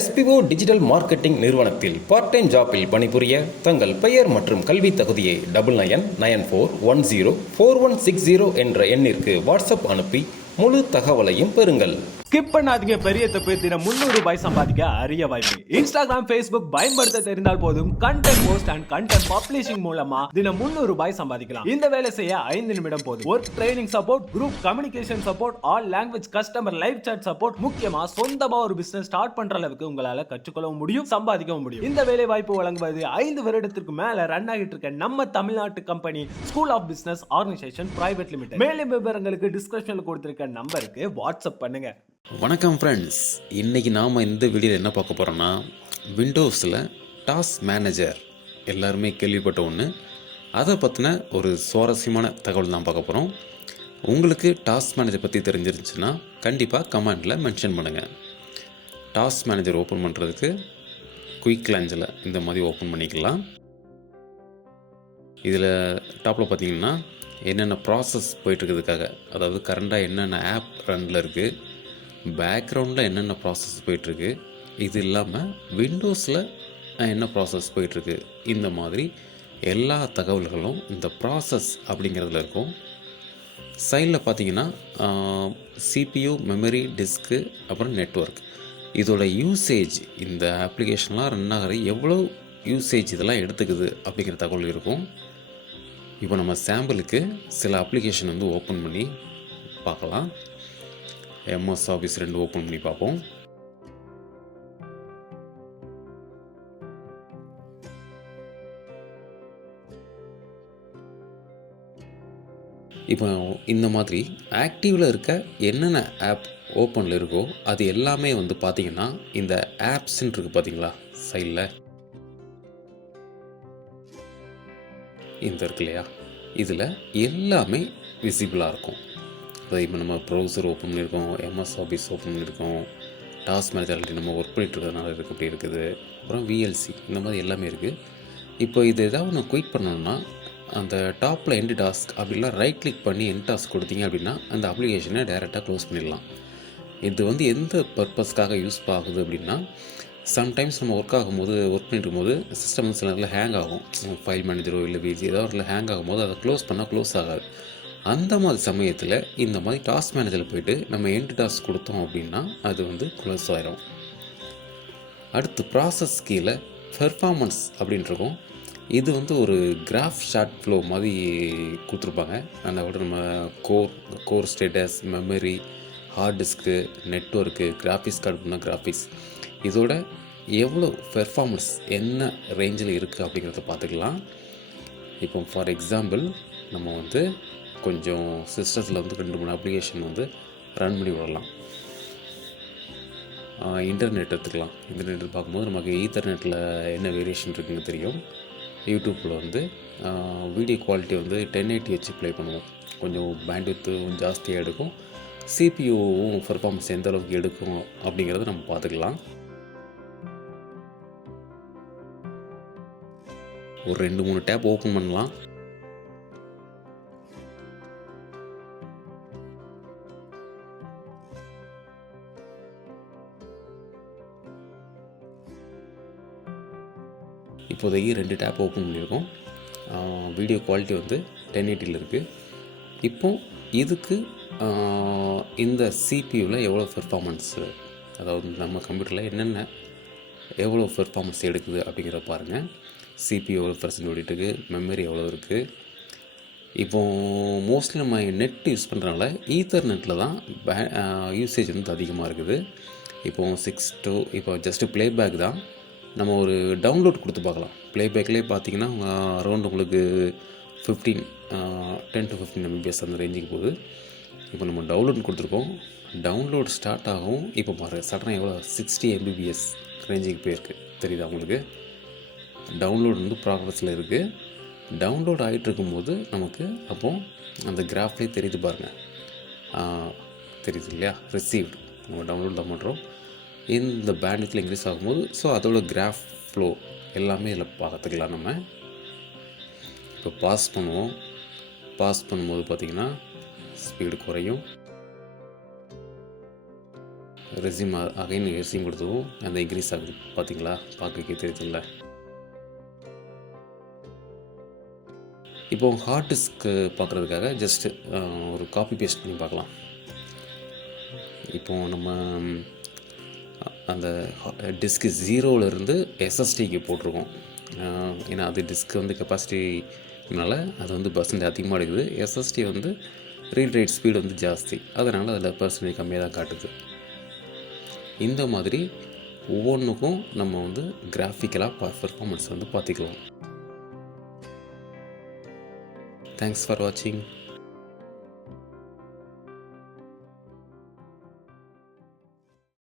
SPO digital marketing நிறுவனத்தில் part time ஜாப்பில் பணிபுரிய தங்கள் பெயர் மற்றும் கல்வி தகுதியை 9994104160 என்ற எண்ணிற்கு வாட்ஸ்அப் அனுப்பி முழு தகவலையும் பெறுங்கள். ஸ்கிப் பண்ணாதீங்க, பெரிய தப்பு. தினம் 300 ரூபாய் சம்பாதிக்க அரிய வாய்ப்பு. இன்ஸ்டாகிராம், Facebook பயன்படுத்த தெரிந்தால் போதும். Content post and content publishing மூலமா தினம் 300 ரூபாய் சம்பாதிக்கலாம். இந்த வேலை செய்ய 5 நிமிடம் போதும். Work training support, group communication support, all language customer live chat support, முக்கியமா சொந்தமா ஒரு பிசினஸ் ஸ்டார்ட் பண்ற அளவுக்கு உங்களால கற்றுக்கொள்ளவும் முடியும், சம்பாதிக்கவும் முடியும். இந்த வேலை வாய்ப்பு வழங்குவது 5 வருடத்திற்கு மேல ரன் ஆகிட்டு இருக்க நம்ம தமிழ்நாட்டு company school of business organisation private limited. மேலும் விவரங்களுக்கு டிஸ்கிரிப்ஷன்ல கொடுத்திருக்க நம்பருக்கு வாட்ஸ்அப் பண்ணுங்க. வணக்கம் ஃப்ரெண்ட்ஸ், இன்றைக்கி நாம் இந்த வீடியோவில் என்ன பார்க்க போகிறோன்னா, விண்டோஸில் டாஸ்க் மேனேஜர் எல்லாருமே கேள்விப்பட்ட ஒன்று, அதை பற்றின ஒரு சுவாரஸ்யமான தகவல் தான் பார்க்க போகிறோம். உங்களுக்கு டாஸ்க் மேனேஜர் பற்றி தெரிஞ்சிருந்துச்சுன்னா கண்டிப்பாக கமெண்டில் மென்ஷன் பண்ணுங்கள். டாஸ்க் மேனேஜர் ஓப்பன் பண்ணுறதுக்கு குயிக் லான்ச்சில் இந்த மாதிரி ஓப்பன் பண்ணிக்கலாம். இதில் டாப்பில் பார்த்தீங்கன்னா என்னென்ன ப்ராசஸ் போயிட்டுருக்கிறதுக்காக, அதாவது கரண்டாக என்னென்ன ஆப் ரனில் இருக்குது, பேக்ரவுண்டில் என்னென்ன ப்ராசஸ் போயிட்டுருக்கு, இது இல்லாமல் விண்டோஸில் என்ன ப்ராசஸ் போயிட்டுருக்கு, இந்த மாதிரி எல்லா தகவல்களும் இந்த ப்ராசஸ் அப்படிங்கிறதுல இருக்கும். சைடில் பார்த்தீங்கன்னா CPU, மெமரி, டிஸ்க்கு, அப்புறம் நெட்வொர்க், இதோட யூசேஜ், இந்த அப்ளிகேஷன்லாம் ரன் ஆகிற எவ்வளோ யூசேஜ் இதெல்லாம் எடுத்துக்குது அப்படிங்கிற தகவல் இருக்கும். இப்போ நம்ம சாம்பிளுக்கு சில அப்ளிகேஷன் வந்து ஓப்பன் பண்ணி பார்க்கலாம். MS ஆஃபீஸ் 2 ஓப்பன் பண்ணி பார்ப்போம். இப்போ இந்த மாதிரி ஆக்டிவில் இருக்க என்னென்ன ஆப் ஓப்பனில் இருக்கோ அது எல்லாமே வந்து பார்த்திங்கன்னா இந்த ஆப்ஸ்ன்னு இருக்குது பார்த்தீங்களா, சைடில் இந்த இருக்கு இல்லையா, இதில் எல்லாமே விசிபிளாக இருக்கும். இப்போ நம்ம ப்ரௌசர் ஓப்பன் பண்ணியிருக்கோம், MS ஆஃபீஸ் ஓப்பன் பண்ணியிருக்கோம், டாஸ்க் மேனேஜர் ஆல்ரெடி நம்ம ஒர்க் பண்ணிட்டு இருக்கிறதுனால இருக்குது, அப்படி இருக்குது. அப்புறம் VLC, இந்த மாதிரி எல்லாமே இருக்குது. இப்போ இது ஏதாவது ஒன்று குயிக் பண்ணணும்னா அந்த டாப்பில் எண்ட் டாஸ்க் அப்படிலாம் ரைட் கிளிக் பண்ணி எண்ட் டாஸ்க் கொடுத்தீங்க அப்படின்னா அந்த அப்ளிகேஷனை டைரெக்டாக க்ளோஸ் பண்ணிடலாம். இது வந்து எந்த பர்பஸ்க்காக யூஸ் ஆகுது அப்படின்னா, சம்டைம்ஸ் நம்ம ஒர்க் பண்ணிட்டு இருக்கும்போது சிஸ்டம் வந்து சில நேரத்தில் ஹேங் ஆகும். ஃபைல் மேனேஜரோ இல்லை VLC ஏதாவது ஒரு ஹேங் ஆகும்போது அதை க்ளோஸ் பண்ணால் க்ளோஸ் ஆகாது. அந்த மாதிரி சமயத்தில் இந்த மாதிரி டாஸ்க் மேனேஜரில் போய்ட்டு நம்ம எண்ட் டாஸ்க் கொடுத்தோம் அப்படின்னா அது வந்து க்ளோஸ் ஆயிரும். அடுத்து ப்ராசஸ் கீழே பெர்ஃபார்மன்ஸ் அப்படின்ட்டுருக்கும். இது வந்து ஒரு கிராஃப் ஷார்ட் ஃப்ளோ மாதிரி கொடுத்துருப்பாங்க. அதோட நம்ம core status, memory, hard disk, network, graphics card பண்ணால் கிராஃபிக்ஸ், இதோட எவ்வளோ பெர்ஃபார்மன்ஸ் என்ன ரேஞ்சில் இருக்குது அப்படிங்கிறத பார்த்துக்கலாம். இப்போ ஃபார் எக்ஸாம்பிள் நம்ம வந்து கொஞ்சம் சிஸ்டத்தில் வந்து 2-3 அப்ளிகேஷன் வந்து ரன் பண்ணி விடலாம். இன்டர்நெட் எடுத்துக்கலாம். இன்டர்நெட் பார்க்கும்போது நமக்கு ஈத்தர்நெட்டில் என்ன வேரியேஷன் இருக்குதுன்னு தெரியும். யூடியூப்பில் வந்து வீடியோ குவாலிட்டி வந்து 1080 வச்சு ப்ளே பண்ணுவோம். கொஞ்சம் பேண்ட்வித்து ஜாஸ்தியாக எடுக்கும். CPUவும் பெர்ஃபார்மன்ஸ் எந்த அளவுக்கு எடுக்கும் அப்படிங்கிறத நம்ம பார்த்துக்கலாம். ஒரு 2-3 டேப் ஓப்பன் பண்ணலாம். இப்போதைக்கு 2 டேப் ஓப்பன் பண்ணியிருக்கோம். வீடியோ குவாலிட்டி வந்து 1080 இருக்குது. இப்போ இதுக்கு இந்த CPUவில் எவ்வளோ பெர்ஃபார்மன்ஸு, அதாவது நம்ம கம்ப்யூட்டரில் என்னென்ன எவ்வளோ பெர்ஃபார்மன்ஸ் எடுக்குது அப்படிங்கிறத பாருங்கள். CPU எவ்வளோ % ஓடிட்டுருக்கு, மெமரி எவ்வளோ இருக்குது. இப்போது மோஸ்ட்லி நம்ம நெட் யூஸ் பண்ணுறதுனால ஈத்தர்நெட்டில் தான் யூசேஜ் வந்து அதிகமாக இருக்குது. இப்போ ஜஸ்ட்டு ப்ளேபேக் தான். நம்ம ஒரு டவுன்லோட் கொடுத்து பார்க்கலாம். ப்ளேபேக்லேயே பார்த்தீங்கன்னா அரௌண்ட் உங்களுக்கு 10 to 15 MBPS அந்த ரேஞ்சுக்கு போகுது. இப்போ நம்ம டவுன்லோட் கொடுத்துருக்கோம். டவுன்லோட் ஸ்டார்ட் ஆகும். இப்போ பாருங்கள், சடனாக எவ்வளோ 60 MBPS ரேஞ்சுக்கு போயிருக்கு. தெரியுதா உங்களுக்கு? டவுன்லோட் வந்து ப்ராக்ரஸில் இருக்குது. டவுன்லோட் ஆகிட்டு இருக்கும்போது நமக்கு அப்போது அந்த கிராஃப்லேயே தெரியுது பாருங்கள், தெரியுது இல்லையா, ரிசீவ்டு. நம்ம டவுன்லோட் தான் பண்ணுறோம். இந்த பேண்ட்வித்தில் இன்க்ரீஸ் ஆகும்போது ஸோ அதோட கிராஃப் ஃப்ளோ எல்லாமே இதில் பார்த்துக்கலாம். நம்ம இப்போ பாஸ் பண்ணும்போது பார்த்திங்கன்னா ஸ்பீடு குறையும். ரெஸ்யூம் அகைன் ரெஸ்யூம் கொடுத்ததும் அந்த இன்க்ரீஸ் ஆகுது. பார்த்தீங்களா, பார்க்க தெரியுதுல்ல. இப்போ ஹார்ட் டிஸ்க்கு பார்க்குறதுக்காக ஜஸ்ட்டு ஒரு காப்பி பேஸ்ட் பண்ணி பார்க்கலாம். இப்போ நம்ம அந்த டிஸ்க்கு 0லேருந்து SSDக்கு போட்டிருக்கோம். ஏன்னா அது டிஸ்க்கு வந்து கெப்பாசிட்டினால அது வந்து பர்சன்டேஜ் அதிகமாக எடுக்குது. SSD வந்து ரீட் ரைட் ஸ்பீடு வந்து ஜாஸ்தி, அதனால் அதில் பர்சன்டேஜ் கம்மியாக தான் காட்டுது. இந்த மாதிரி ஒவ்வொன்றுக்கும் நம்ம வந்து கிராஃபிக்கலாக பெர்ஃபார்மன்ஸ் வந்து பார்த்துக்கலாம். தேங்க்ஸ் ஃபார் வாட்சிங்.